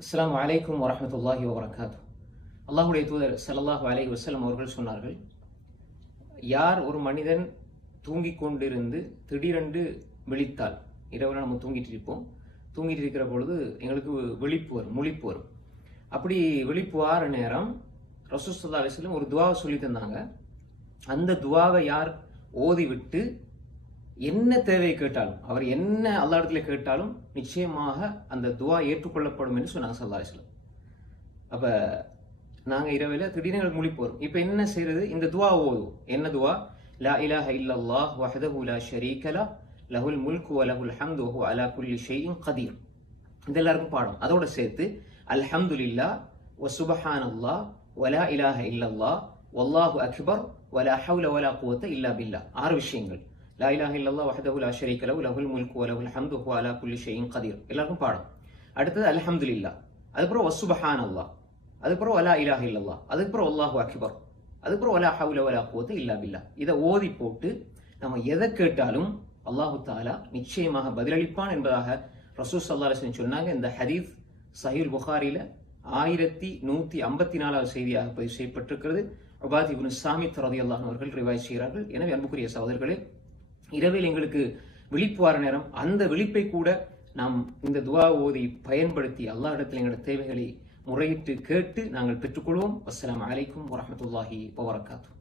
அஸ்ஸலாமு அலைக்கும் வரஹ்மத்துல்லாஹி வபரகாத்து. அல்லாஹுடைய தூதர் ஸல்லல்லாஹு அலைஹி வஸல்லம் அவர்கள் சொன்னார்கள், யார் ஒரு மனிதன் தூங்கிக் கொண்டிருந்து திடீரென்று விழித்தால், இரவில் நம்ம தூங்கிட்டு இருப்போம், தூங்கிட்டு இருக்கிற பொழுது எங்களுக்கு முழிப்பு வரும். அப்படி விழிப்பு வார நேரம் ரசூல் ஸல்லல்லாஹு அலைஹி வஸல்லம் ஒரு துவாவை சொல்லி தந்தாங்க. அந்த துவாவை யார் ஓதிவிட்டு என்ன தேவையை கேட்டாலும், அவர் என்ன அல்லாஹ் இடத்துல கேட்டாலும் நிச்சயமாக அந்த துவா ஏற்றுக்கொள்ளப்படும் என்று சொன்னாங்க ஸல்லல்லாஹு அலைஹி வஸல்லம். அப்ப நாங்க இரவில் திடீர்னு முழிப்பு வரும். இப்ப என்ன செய்யறது? இந்த துவா ஓதும். என்ன துவா? லா இலாஹ இல்லல்லாஹ் வஹ்தஹு லா ஷரீக லஹ் லஹுல் முல்கு வ லஹுல் ஹம்து வ ஹுவ அலா குல்லி ஷைஇன் கதீர். இது எல்லாருக்கும் பாடம். அதோட சேர்த்து அல்ஹம்துலில்லாஹ் வ சுப்ஹானல்லாஹ் வ லா இலாஹ இல்லல்லாஹ் வல்லாஹு அக்பர் வ லா ஹவ்ல வ லா குவத்த இல்லா பில்லாஹ். 6 விஷயங்கள். லா இலாஹ இல்லல்லாஹ் வஹ்தஹு லா ஷரீக லஹ் லஹுல் முல்கு வ லஹுல் ஹம்து வ ஹுவ அலா குல்லி ஷைஇன் கதீர். எல்லாருக்கும் பாடம். அடுத்தது அல்ஹம்துலில்லாஹ், அதுக்கப்புறம் வசுபஹானல்லாஹ், அதுக்கப்புறம் வலா இலாஹ இல்லல்லாஹ், அதுக்கப்புறம் அல்லாஹு அக்பர், அதுக்கப்புறம் வலா ஹவ்ல வலா குவத்த இல்லா பில்லாஹ். இதை ஓதி போட்டு நம்ம எதை கேட்டாலும் அல்லாஹு தஆலா நிச்சயமாக பதிலளிப்பான் என்பதாக ரசூல் ஸல்லல்லாஹு அலைஹி வஸல்லம் சொன்னாங்க. இந்த ஹதீஸ் சஹீஹுல் புகாரில 1154வது செய்தியாக பதிவு செய்யப்பட்டிருக்கிறது. உபாத் இப்னு ஸாமித் ரலியல்லாஹு அன்ஹு அவர்கள் ரிவாயத் செய்கிறார்கள். எனவே அன்புக்குரிய சகோதரர்களே, இரவில் எங்களுக்கு விழிப்பு வர நேரம், அந்த விழிப்பை கூட நாம் இந்த துவா ஓதி பயன்படுத்தி அல்லாஹ் இடத்தில் எங்களுடைய தேவைகளை முறையிட்டு கேட்டு நாங்கள் பெற்றுக்கொள்வோம். அஸ்ஸலாமு அலைக்கும் வரஹ்மத்துல்லாஹி வபரகாத்துஹு.